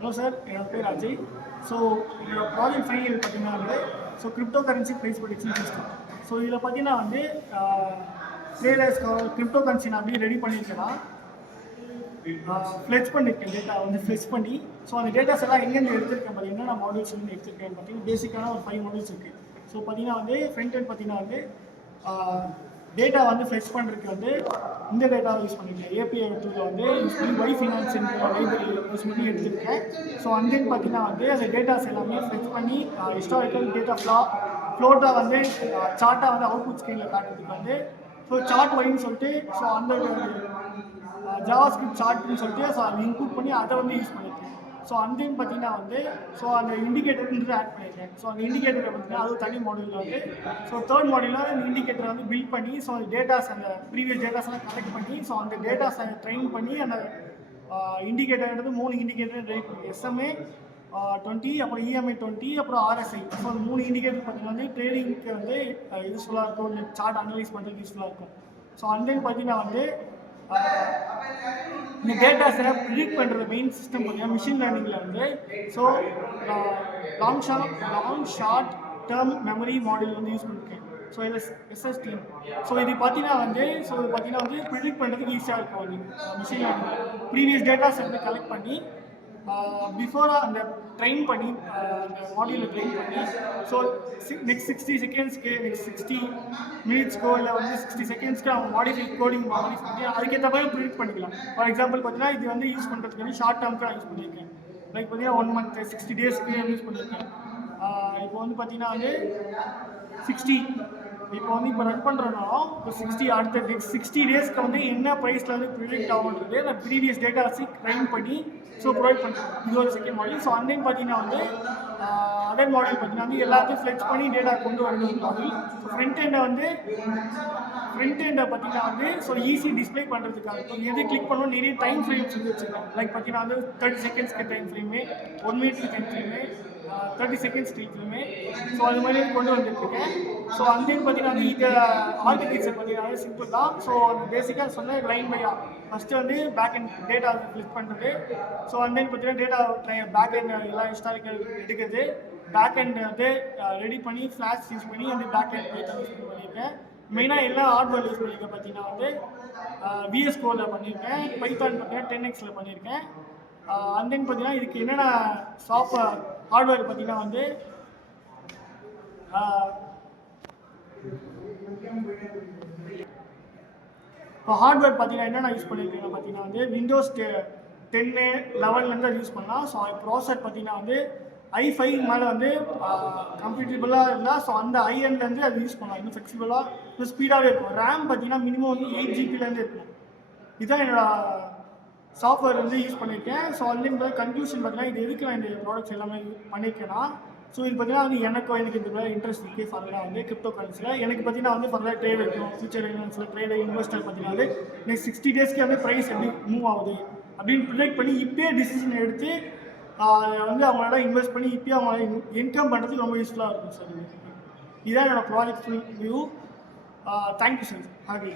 Hello sir, என்னோட பேர் Ajay. So என்னோட ப்ராஜெக்ட் ஃபைனல் பார்த்தீங்கன்னா crypto currency price prediction system. So இதில் பார்த்தீங்கன்னா ட்ரேடர்ஸ் கிரிப்டோ கரன்சி நான் அப்படியே ரெடி பண்ணியிருக்கேன்னா ஃப்ளெச் பண்ணியிருக்கேன். டேட்டா ஃப்ளெச் பண்ணி ஸோ அந்த டேட்டாஸ் எல்லாம் எங்கேருந்து எடுத்திருக்கேன் பார்த்தீங்கன்னா நான் மாடியூல்ஸ் எடுத்திருக்கேன். பார்த்தீங்கன்னா பேசிக்கான ஒரு 5 மாடியூல்ஸ் இருக்குது. ஸோ பார்த்தீங்கன்னா ஃப்ரண்ட் எண்ட் பார்த்தீங்கன்னா டேட்டா ஃப்ளெச் பண்ணுறதுக்கு இந்த டேட்டாவை யூஸ் பண்ணியிருக்கேன். ஏபிஐ டூலில் யூஸ் பண்ணி ஒய் ஃபினான்ஸ் லைப்ரரி யூஸ் பண்ணி எடுத்திருக்கேன். ஸோ அந்தேன்னு பார்த்தீங்கன்னா அந்த டேட்டாஸ் எல்லாமே ஃப்ளெச் பண்ணி ஹிஸ்டாரிக்கல் டேட்டா ஃப்ளோட்டாக சார்ட்டாக அவுட்புட் ஸ்க்ரீனில் காட்டுறதுக்கு ஸோ சார்ட் ஒயின்னு சொல்லிட்டு ஸோ அந்த ஜாவாஸ்கிரிப்ட் சார்ட்னு சொல்லிட்டு ஸோ அதை இன்க்ளூட் பண்ணி அதை யூஸ் பண்ணியிருக்கேன். ஸோ அந்தேன்னு பார்த்தீங்கன்னா ஸோ அந்த இண்டிகேட்டர் ஆட் பண்ணியிருக்கேன். ஸோ அந்த இண்டிகேட்டரை பார்த்தீங்கன்னா அது தனி மாடியூலில் ஸோ தேர்ட் மாடியூலில் அந்த இண்டிகேட்டரை பில்ட் பண்ணி ஸோ அந்த டேட்டாஸ் அந்த ப்ரீவியஸ் டேட்டாஸ்லாம் கலெக்ட் பண்ணி ஸோ அந்த டேட்டாஸை ட்ரெயின் பண்ணி அந்த இண்டிகேட்டர்ன்றது 3 இண்டிகேட்டர் ரெடி பண்ணி எஸ்எம்ஏ 20 அப்புறம் இஎம்ஐ 20 அப்புறம் ஆர்எஸ்ஐ. ஸோ அந்த 3 இண்டிகேட்டர் பார்த்தீங்கன்னா ட்ரேடிங்க்கு யூஸ்ஃபுல்லாக இருக்கும், சார்ட் அனலைஸ் பண்ணுறதுக்கு யூஸ்ஃபுல்லாக இருக்கும். ஸோ அந்தேன்னு பார்த்தீங்கன்னா இந்த டேட்டாஸை ப்ரிடிக்ட் பண்ணுற மெயின் சிஸ்டம் பார்த்தீங்கன்னா மிஷின் லேர்னிங்கில் so long short term memory model use பண்ணியிருக்கேன். ஸோ இதில் எஸ்எஸ்டி. ஸோ இது பார்த்தீங்கன்னா ப்ரிடிக்ட் பண்ணுறதுக்கு ஈஸியாக இருக்கும். Machine learning previous datas collect பண்ணி பிஃபோராக அந்த ட்ரெயின் பண்ணி அந்த மாடியூலில் ட்ரெயின் பண்ணி ஸோ நெக்ஸ்ட் 60 செகண்ட்ஸ்க்கு நெக்ஸ்ட் 60 மினிட்ஸ்க்கோ இல்லை 60 செகண்ட்ஸ்க்கு அவங்க மாடிஃபை கோடிங் மாடிஃபை பண்ணி அதுக்கேற்ற மாதிரி ப்ரிடிக்ட் பண்ணிக்கலாம். ஃபார் எக்ஸாம்பிள் பார்த்தீங்கன்னா இது யூஸ் பண்ணுறதுக்கு ஷார்ட் டேர்முக்கு நான் யூஸ் பண்ணியிருக்கேன். லைக் பார்த்தீங்கன்னா 1 மந்த் 60 டேஸ்க்கு யூஸ் பண்ணியிருக்கேன். இப்போ பார்த்தீங்கன்னா 60 இப்போ ரன் பண்ணுறோம்னாலும் இப்போ 60 அடுத்த நெக்ஸ்ட் 60 டேஸ்க்கு என்ன ப்ரைஸில் ப்ரிடிக்ட் ஆகுன்றது நான் ப்ரீவியஸ் டேட்டாஸை ட்ரெயின் பண்ணி ஸோ ப்ரொவைட் பண்ணுறேன். இது ஒரு செகண்ட் மாடல். ஸோ அன்னைக்கு பார்த்தீங்கன்னா அதர் மாடல் பார்த்தீங்கன்னா எல்லாத்தையும் ஃப்ளெச் பண்ணி டேட்டா கொண்டு வரது ஒரு மாடல். ஸோ ஃப்ரண்ட் எண்டை பார்த்தீங்கன்னா ஸோ ஈஸி டிஸ்பிளே பண்ணுறதுக்காக எது கிளிக் பண்ணணும் நிறைய டைம் ஃப்ரேம்ஸ் வச்சுருக்கேன். லைக் பார்த்தீங்கன்னா 30 செகண்ட்ஸ்க்கு டைம் ஃப்ரேமு, 1 மினிட்க்கு time frame, 30 seconds time frame. So அது மாதிரி கொண்டு வந்துட்டுருக்கேன். ஸோ அங்கேயும் பார்த்தீங்கன்னா இது ஆர்கிடெக்சர் பார்த்தீங்கன்னா சிம்பிள் தான். ஸோ அந்த பேசிக்காக சொன்ன லைன் பையா first back end data click பண்ணுறது. ஸோ அந்தேன்னு பார்த்தீங்கன்னா டேட்டா பேக் அண்ட் எல்லாம் ஹிஸ்டாரிக்கல் எடுக்கிறது, பேக் அண்ட் ரெடி பண்ணி ஃப்ளாஷ் யூஸ் பண்ணி அந்த பேக் அண்ட் பைத்தான் யூஸ் பண்ணியிருக்கேன். மெயினாக எல்லா ஹார்ட்வேர் யூஸ் பண்ணியிருக்கேன். பார்த்தீங்கன்னா விஎஸ் கோடில் பண்ணியிருக்கேன், பைத்தான் பார்த்தீங்கன்னா 10Xல பண்ணியிருக்கேன். அந்தேன்னு பார்த்தீங்கன்னா இதுக்கு என்னென்ன ஹார்ட்வேர் பார்த்தீங்கன்னா இப்போ ஹார்ட்வேர் பார்த்தீங்கன்னா என்னென்ன யூஸ் பண்ணியிருக்கேன் பார்த்தீங்கன்னா விண்டோஸ் 10 11 யூஸ் பண்ணலாம். ஸோ ப்ராசர் பார்த்தீங்கன்னா i5 மேலே கம்ஃபர்டபுளாக இருந்தால் ஸோ அந்த ஐஎன்லேருந்து அது யூஸ் பண்ணலாம். இன்னும் ஃப்ளெக்சிபிளாக இன்னும் ஸ்பீடாகவே இருக்கும். ரேம் பார்த்தீங்கன்னா மினிமம் 8 ஜிபிலேருந்து இருக்கும். இதுதான் என்னோட சாஃப்ட்வேர் யூஸ் பண்ணியிருக்கேன். ஸோ அதுலேருந்து கன்க்ளூஷன் பார்த்தீங்கன்னா இது எதுக்கு நான் இந்த ப்ராடக்ட்ஸ் எல்லாமே பண்ணியிருக்கேன்னா ஸோ இது பார்த்தீங்கன்னா எனக்கு இந்த மாதிரி இன்ட்ரெஸ்ட் இருக்குது. ஃபர்தராக கிரிப்டோ கரன்சியில் எனக்கு பார்த்தீங்கன்னா ஃபர்தராக ட்ரேட் இருக்கும். ஃபியூச்சர் இன்வெஸ்ட்மெண்ட் ட்ரேட் இன்வெஸ்டர் பார்த்தீங்கன்னா நெக்ஸ்ட் 60 டேஸ்க்கு ப்ரைஸ் எப்படி மூவ் ஆகுது அப்படின்னு ப்ரிடிக்ட் பண்ணி இப்போயே டிசிஷன் எடுத்து அவங்களோட இன்வெஸ்ட் பண்ணி இப்போயே அவங்களோட இன்கம் பண்ணுறதுக்கு ரொம்ப யூஸ்ஃபுல்லாக இருக்கும் சார். இதுதான் என்னோடய project full view. Thank you sir. Happy.